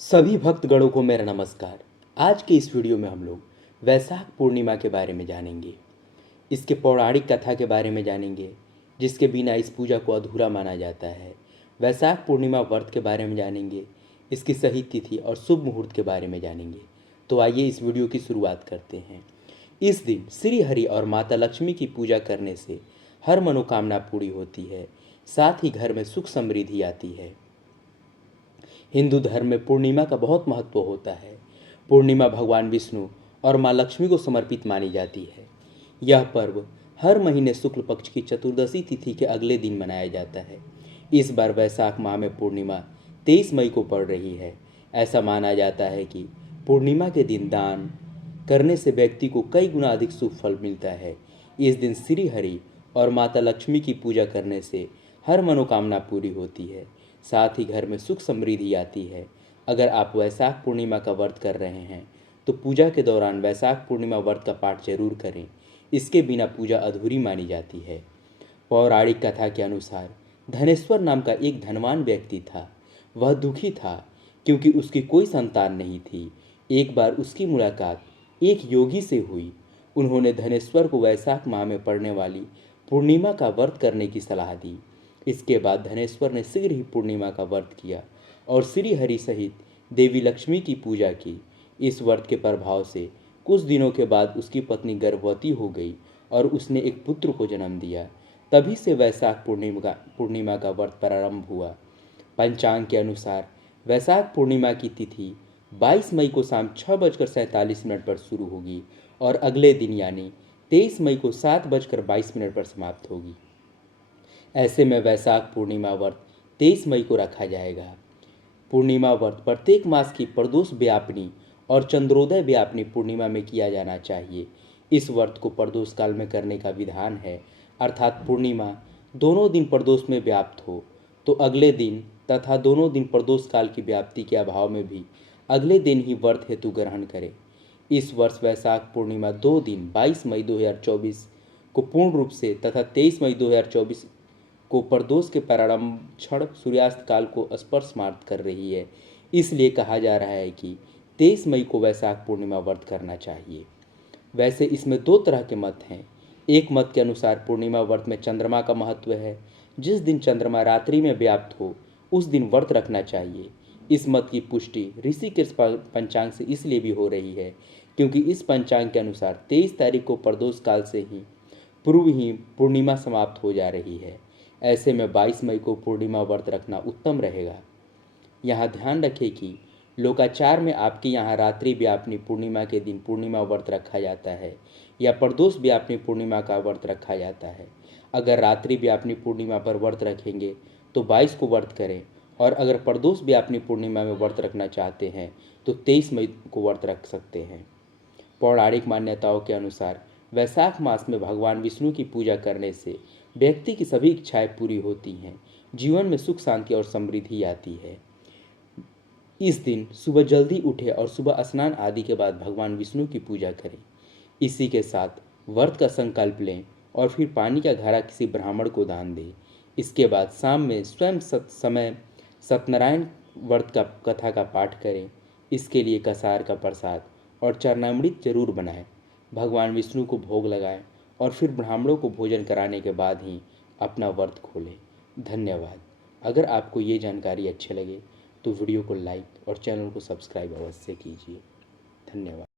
सभी भक्तगणों को मेरा नमस्कार। आज के इस वीडियो में हम लोग वैशाख पूर्णिमा के बारे में जानेंगे। इसके पौराणिक कथा के बारे में जानेंगे, जिसके बिना इस पूजा को अधूरा माना जाता है। वैशाख पूर्णिमा व्रत के बारे में जानेंगे, इसकी सही तिथि और शुभ मुहूर्त के बारे में जानेंगे। तो आइए इस वीडियो की शुरुआत करते हैं। इस दिन श्री हरि और माता लक्ष्मी की पूजा करने से हर मनोकामना पूरी होती है, साथ ही घर में सुख समृद्धि आती है। हिंदू धर्म में पूर्णिमा का बहुत महत्व होता है। पूर्णिमा भगवान विष्णु और माँ लक्ष्मी को समर्पित मानी जाती है। यह पर्व हर महीने शुक्ल पक्ष की चतुर्दशी तिथि के अगले दिन मनाया जाता है। इस बार वैशाख माह में पूर्णिमा 23 मई को पड़ रही है। ऐसा माना जाता है कि पूर्णिमा के दिन दान करने से व्यक्ति को कई गुना अधिक शुभ फल मिलता है। इस दिन श्री हरि और माता लक्ष्मी की पूजा करने से हर मनोकामना पूरी होती है, साथ ही घर में सुख समृद्धि आती है। अगर आप वैशाख पूर्णिमा का व्रत कर रहे हैं तो पूजा के दौरान वैशाख पूर्णिमा व्रत का पाठ जरूर करें। इसके बिना पूजा अधूरी मानी जाती है। पौराणिक कथा के अनुसार धनेश्वर नाम का एक धनवान व्यक्ति था। वह दुखी था क्योंकि उसकी कोई संतान नहीं थी। एक बार उसकी मुलाकात एक योगी से हुई। उन्होंने धनेश्वर को वैशाख माह में पड़ने वाली पूर्णिमा का व्रत करने की सलाह दी। इसके बाद धनेश्वर ने शीघ्र ही पूर्णिमा का व्रत किया और श्री हरि सहित देवी लक्ष्मी की पूजा की। इस व्रत के प्रभाव से कुछ दिनों के बाद उसकी पत्नी गर्भवती हो गई और उसने एक पुत्र को जन्म दिया। तभी से वैशाख पूर्णिमा का व्रत प्रारंभ हुआ। पंचांग के अनुसार वैशाख पूर्णिमा की तिथि 22 मई को शाम 6:47 पर शुरू होगी और अगले दिन यानी 23 मई को 7:22 पर समाप्त होगी। ऐसे में वैशाख पूर्णिमा व्रत 23 मई को रखा जाएगा। पूर्णिमा व्रत प्रत्येक मास की प्रदोष व्यापिनी और चंद्रोदय व्यापिनी पूर्णिमा में किया जाना चाहिए। इस व्रत को प्रदोष काल में करने का विधान है, अर्थात पूर्णिमा दोनों दिन प्रदोष में व्याप्त हो तो अगले दिन तथा दोनों दिन प्रदोष काल की व्याप्ति के अभाव में भी अगले दिन ही व्रत हेतु ग्रहण करें। इस वर्ष वैशाख पूर्णिमा 2 दिन 22 मई 2024 को पूर्ण रूप से तथा 23 मई 2024 को प्रदोष के प्रारंभ क्षण सूर्यास्त काल को स्पर्श मार्क कर रही है। इसलिए कहा जा रहा है कि 23 मई को वैशाख पूर्णिमा व्रत करना चाहिए। वैसे इसमें दो तरह के मत हैं। एक मत के अनुसार पूर्णिमा व्रत में चंद्रमा का महत्व है। जिस दिन चंद्रमा रात्रि में व्याप्त हो उस दिन व्रत रखना चाहिए। इस मत की पुष्टि ऋषिकेश पंचांग से इसलिए भी हो रही है क्योंकि इस पंचांग के अनुसार 23 तारीख को प्रदोष काल से ही पूर्व ही पूर्णिमा समाप्त हो जा रही है। ऐसे में 22 मई को पूर्णिमा व्रत रखना उत्तम रहेगा। यहाँ ध्यान रखें कि लोकाचार में आपके यहाँ रात्रि व्यापिनी पूर्णिमा के दिन पूर्णिमा व्रत रखा जाता है या प्रदोष व्यापिनी पूर्णिमा का व्रत रखा जाता है। अगर रात्रि व्यापिनी पूर्णिमा पर व्रत रखेंगे तो 22 को व्रत करें और अगर प्रदोष व्यापिनी पूर्णिमा में व्रत रखना चाहते हैं तो 23 मई को व्रत रख सकते हैं। पौराणिक मान्यताओं के अनुसार वैशाख मास में भगवान विष्णु की पूजा करने से व्यक्ति की सभी इच्छाएं पूरी होती हैं, जीवन में सुख शांति और समृद्धि आती है। इस दिन सुबह जल्दी उठे और सुबह स्नान आदि के बाद भगवान विष्णु की पूजा करें। इसी के साथ व्रत का संकल्प लें और फिर पानी का घड़ा किसी ब्राह्मण को दान दें। इसके बाद शाम में स्वयं समय सत्यनारायण व्रत का कथा का पाठ करें। इसके लिए कसार का प्रसाद और चरणामृत जरूर बनाएं। भगवान विष्णु को भोग लगाएं और फिर ब्राह्मणों को भोजन कराने के बाद ही अपना व्रत खोलें। धन्यवाद। अगर आपको ये जानकारी अच्छी लगे तो वीडियो को लाइक और चैनल को सब्सक्राइब अवश्य कीजिए। धन्यवाद।